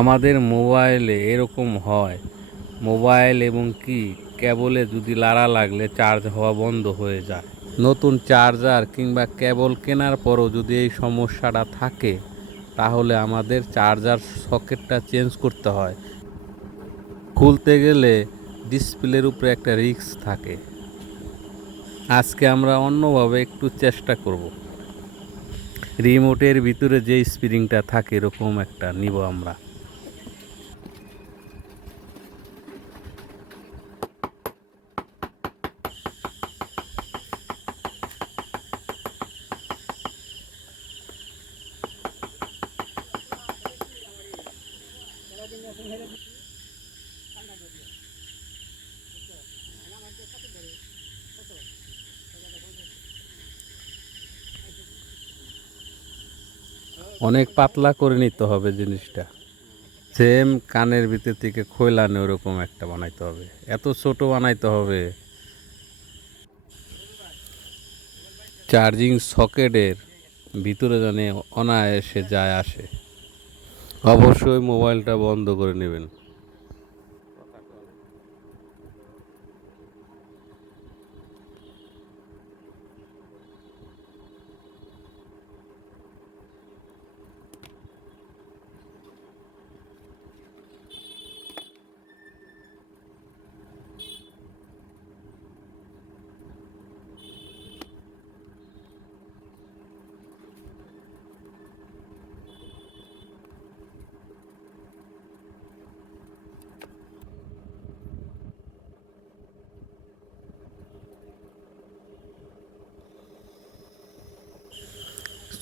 আমাদের মোবাইলে এরকম হয়, মোবাইল এবং কি কেবলে যদি লাড়া লাগলে চার্জ হওয়া বন্ধ হয়ে যায়। নতুন চার্জার কিংবা কেবল কেনার পরও যদি এই সমস্যাটা থাকে, তাহলে আমাদের চার্জার সকেটটা চেঞ্জ করতে হয়। খুলতে গেলে ডিসপ্লের উপরে একটা রিস্ক থাকে। আজকে আমরা অন্যভাবে একটু চেষ্টা করব। রিমোটের ভিতরে যে স্প্রিংটা থাকে এরকম একটা নিব আমরা। অনেক পাতলা করে নিতে হবে জিনিসটা। সেম কানের ভিতর থেকে খোলানো ওরকম একটা বানাইতে হবে, এত ছোট বানাইতে হবে। চার্জিং সকেটের ভিতরে জানে অনায়াসে যায় আসে। অবশ্যই মোবাইলটা বন্ধ করে নেবেন।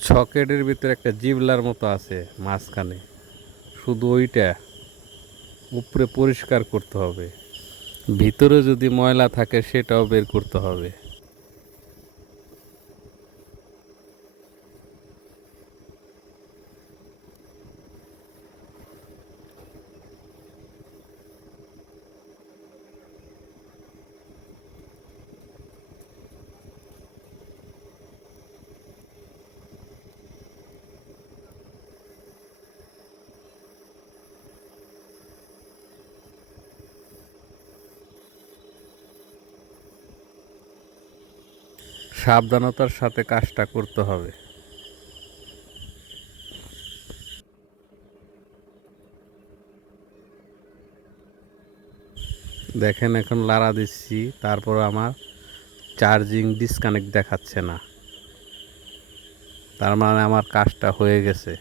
সকেটের ভিতরে একটা জিবলার মতো আছে মাঝখানে, শুধু ওইটা উপরে পরিষ্কার করতে হবে। ভিতরে যদি ময়লা থাকে সেটাও বের করতে হবে। সাবধানতার সাথে কাজটা করতে হবে। দেখেন এখন লাড়া দিচ্ছি, তারপর আমার চার্জিং ডিসকানেক্ট দেখাচ্ছে না, তার মানে আমার কাজটা হয়ে গেছে।